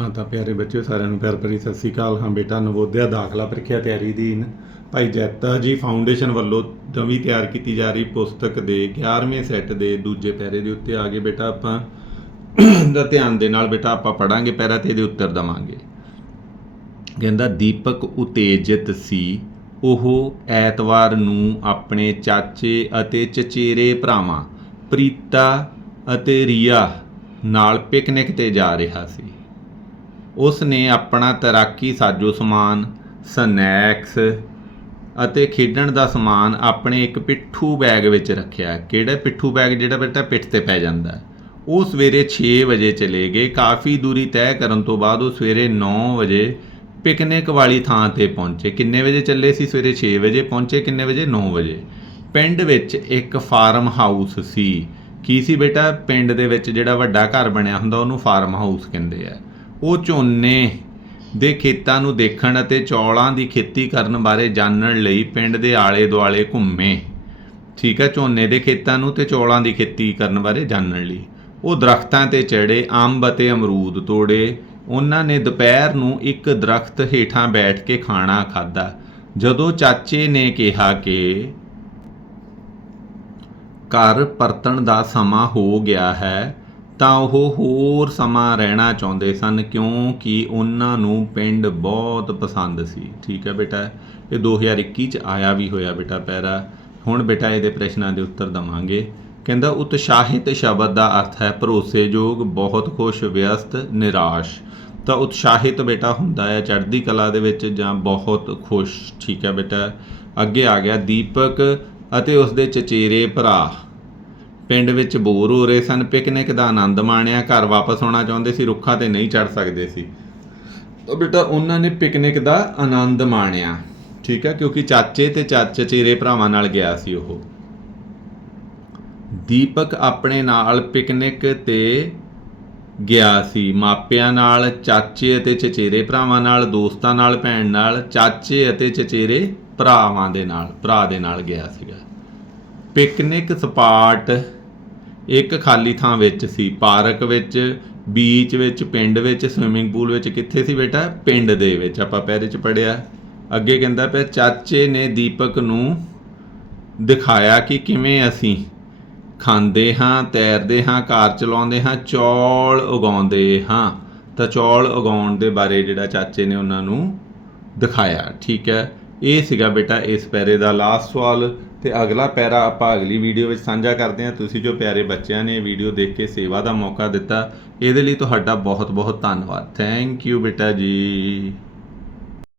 ਹਾਂ ਤਾਂ ਪਿਆਰੇ ਬੱਚਿਓ, ਸਾਰਿਆਂ ਨੂੰ ਪਿਆਰ ਭਰੀ ਸਤਿ ਸ੍ਰੀ ਅਕਾਲ। ਹਾਂ ਬੇਟਾ, ਨਵੋਦਿਆ ਦਾਖਲਾ ਪ੍ਰੀਖਿਆ ਤਿਆਰੀ ਦੀ ਭਾਈ ਜੈਤਾ ਜੀ ਫਾਊਂਡੇਸ਼ਨ ਵੱਲੋਂ ਨਵੀਂ ਤਿਆਰ ਕੀਤੀ ਜਾ ਰਹੀ ਪੁਸਤਕ ਦੇ 11ਵੇਂ ਸੈੱਟ ਦੇ ਦੂਜੇ ਪੈਰੇ ਦੇ ਉੱਤੇ ਆ ਗਏ। ਬੇਟਾ, ਆਪਾਂ ਦਾ ਧਿਆਨ ਦੇ ਨਾਲ ਬੇਟਾ, ਆਪਾਂ ਪੜਾਂਗੇ ਪੈਰਾ ਤੇ ਇਹਦੇ ਉੱਤਰ ਦਵਾਂਗੇ। ਕਹਿੰਦਾ, ਦੀਪਕ ਉਤੇਜਿਤ ਸੀ। ਉਹ ਐਤਵਾਰ ਨੂੰ ਆਪਣੇ ਚਾਚੇ ਅਤੇ ਚਚੇਰੇ ਭਰਾਵਾਂ ਪ੍ਰੀਤਾ ਅਤੇ ਰੀਆ ਨਾਲ ਪਿਕਨਿਕ ਤੇ ਜਾ ਰਿਹਾ ਸੀ। ਉਸ ਨੇ ਆਪਣਾ ਤੈਰਾਕੀ ਸਾਜੋ ਸਮਾਨ, ਸਨੈਕਸ ਅਤੇ ਖੇਡਣ ਦਾ ਸਮਾਨ ਆਪਣੇ ਇੱਕ ਪਿੱਠੂ ਬੈਗ ਵਿੱਚ ਰੱਖਿਆ। ਕਿਹੜਾ ਪਿੱਠੂ ਬੈਗ? ਜਿਹੜਾ ਬੇਟਾ ਪਿੱਠ ਤੇ ਪੈ ਜਾਂਦਾ। ਉਹ ਸਵੇਰੇ 6 ਵਜੇ ਚਲੇ ਗਏ। ਕਾਫੀ ਦੂਰੀ ਤੈਅ ਕਰਨ ਤੋਂ ਬਾਅਦ ਉਹ ਸਵੇਰੇ 9 ਵਜੇ ਪਿਕਨਿਕ ਵਾਲੀ ਥਾਂ ਤੇ ਪਹੁੰਚੇ। ਕਿੰਨੇ ਵਜੇ ਚੱਲੇ ਸੀ ਸਵੇਰੇ 6 ਵਜੇ? ਪਹੁੰਚੇ ਕਿੰਨੇ ਵਜੇ? 9 ਵਜੇ। ਪਿੰਡ ਵਿੱਚ ਇੱਕ ਫਾਰਮ ਹਾਊਸ ਸੀ। ਕੀ ਸੀ ਬੇਟਾ? ਪਿੰਡ ਦੇ ਵਿੱਚ ਜਿਹੜਾ ਵੱਡਾ ਘਰ ਬਣਿਆ ਹੁੰਦਾ, ਉਹਨੂੰ ਫਾਰਮ ਹਾਊਸ ਕਹਿੰਦੇ ਆ। ਉਹ ਝੋਨੇ ਦੇ ਖੇਤਾਂ ਨੂੰ ਦੇਖਣ ਅਤੇ ਚੌਲਾਂ ਦੀ ਖੇਤੀ ਕਰਨ ਬਾਰੇ ਜਾਣਨ ਲਈ ਪਿੰਡ ਦੇ ਆਲੇ ਦੁਆਲੇ ਘੁੰਮੇ। ਠੀਕ ਹੈ, ਝੋਨੇ ਦੇ ਖੇਤਾਂ ਨੂੰ ਤੇ ਚੌਲਾਂ ਦੀ ਖੇਤੀ ਕਰਨ ਬਾਰੇ ਜਾਣਨ ਲਈ। ਉਹ ਦਰਖਤਾਂ ਤੇ ਚੜੇ ਅੰਬ ਅਤੇ ਅਮਰੂਦ ਤੋੜੇ। ਉਹਨਾਂ ਨੇ ਦੁਪਹਿਰ ਨੂੰ ਇੱਕ ਦਰਖਤ ਹੇਠਾਂ ਬੈਠ ਕੇ ਖਾਣਾ ਖਾਧਾ। ਜਦੋਂ ਚਾਚੇ ਨੇ ਕਿਹਾ ਕਿ ਘਰ ਪਰਤਣ ਦਾ ਸਮਾਂ ਹੋ ਗਿਆ ਹੈ ਤਾਂ ਉਹ ਹੋਰ ਸਮਾਂ ਰਹਿਣਾ ਚਾਹੁੰਦੇ ਸਨ ਕਿਉਂਕਿ ਉਹਨਾਂ ਨੂੰ ਪਿੰਡ ਬਹੁਤ ਪਸੰਦ ਸੀ। ਠੀਕ ਹੈ ਬੇਟਾ, ਇਹ 2021 ਚ ਆਇਆ ਵੀ ਹੋਇਆ ਬੇਟਾ ਪੈਰਾ। ਹੁਣ ਬੇਟਾ ਇਹਦੇ ਪ੍ਰਸ਼ਨਾਂ ਦੇ ਉੱਤਰ ਦਵਾਂਗੇ। ਕਹਿੰਦਾ, ਉਤਸ਼ਾਹਿਤ ਸ਼ਬਦ ਦਾ ਅਰਥ ਹੈ ਭਰੋਸੇਯੋਗ, ਬਹੁਤ ਖੁਸ਼, ਵਿਅਸਤ, ਨਿਰਾਸ਼। ਤਾਂ ਉਤਸ਼ਾਹਿਤ ਬੇਟਾ ਹੁੰਦਾ ਹੈ ਚੜ੍ਹਦੀ ਕਲਾ ਦੇ ਵਿੱਚ ਜਾਂ ਬਹੁਤ ਖੁਸ਼। ਠੀਕ ਹੈ ਬੇਟਾ, ਅੱਗੇ ਆ ਗਿਆ ਦੀਪਕ ਅਤੇ ਉਸ ਦੇ ਚਚੇਰੇ ਭਰਾ। ਪਿੰਡ ਵਿੱਚ ਬੋਰ ਹੋ ਰਹੇ ਸਨ, ਪਿਕਨਿਕ ਦਾ ਆਨੰਦ ਮਾਣਿਆ, ਘਰ ਵਾਪਸ ਆਉਣਾ ਚਾਹੁੰਦੇ ਸੀ, ਰੁੱਖਾਂ ਤੇ ਨਹੀਂ ਚੜ ਸਕਦੇ ਸੀ। ਤਾਂ ਬੇਟਾ, ਉਹਨਾਂ ਨੇ ਪਿਕਨਿਕ ਦਾ ਆਨੰਦ ਮਾਣਿਆ, ਠੀਕ ਹੈ, ਕਿਉਂਕਿ ਚਾਚੇ ਤੇ ਚਾਚੇ ਚਚੇਰੇ ਭਰਾਵਾਂ ਨਾਲ ਗਿਆ ਸੀ ਉਹ। ਦੀਪਕ ਆਪਣੇ ਨਾਲ ਪਿਕਨਿਕ ਤੇ ਗਿਆ ਸੀ, ਮਾਪਿਆਂ ਨਾਲ, ਚਾਚੇ ਅਤੇ ਚਚੇਰੇ ਭਰਾਵਾਂ ਨਾਲ, ਦੋਸਤਾਂ ਨਾਲ, ਭੈਣ ਨਾਲ, ਚਾਚੇ ਅਤੇ ਚਚੇਰੇ ਭਰਾਵਾਂ ਦੇ ਨਾਲ, ਭਰਾ ਦੇ ਨਾਲ ਗਿਆ ਸੀਗਾ। ਪਿਕਨਿਕ ਸਪਾਟ ਇੱਕ ਖਾਲੀ ਥਾਂ ਵਿੱਚ ਸੀ, ਪਾਰਕ ਵਿੱਚ ਬੀਚ ਵਿੱਚ, ਪਿੰਡ ਵਿੱਚ ਸਵਿਮਿੰਗ ਪੂਲ ਵਿੱਚ, ਕਿੱਥੇ ਸੀ ਬੇਟਾ? ਪਿੰਡ ਦੇ ਵਿੱਚ। ਆਪਾਂ ਪਹਿਰੇ ਚ ਪੜਿਆ ਅੱਗੇ ਕਹਿੰਦਾ ਪਿਆ, ਚਾਚੇ ਨੇ ਦੀਪਕ ਨੂੰ ਦਿਖਾਇਆ ਕਿ ਕਿਵੇਂ ਅਸੀਂ ਖਾਂਦੇ ਹਾਂ, ਤੈਰਦੇ ਹਾਂ, ਕਾਰ ਚਲਾਉਂਦੇ ਹਾਂ, ਚੌਲ ਉਗਾਉਂਦੇ ਹਾਂ। ਤਾਂ ਚੌਲ ਉਗਾਉਣ ਦੇ ਬਾਰੇ ਜਿਹੜਾ ਚਾਚੇ ਨੇ ਉਹਨਾਂ ਨੂੰ ਦਿਖਾਇਆ। ਠੀਕ ਹੈ। ਇਹ ਸੀਗਾ ਬੇਟਾ ਇਸ ਪੈਰੇ ਦਾ ਲਾਸਟ ਸਵਾਲ। ਤੇ ਅਗਲਾ ਪੈਰਾ ਆਪਾਂ ਅਗਲੀ ਵੀਡੀਓ ਵਿੱਚ ਸਾਂਝਾ ਕਰਦੇ ਹਾਂ। ਤੁਸੀਂ ਜੋ ਪਿਆਰੇ ਬੱਚਿਆਂ ਨੇ ਵੀਡੀਓ ਦੇਖ ਕੇ ਸੇਵਾ ਦਾ ਮੌਕਾ ਦਿੱਤਾ, ਇਹਦੇ ਲਈ ਤੁਹਾਡਾ ਬਹੁਤ ਬਹੁਤ ਧੰਨਵਾਦ। ਥੈਂਕ ਯੂ ਬੇਟਾ ਜੀ।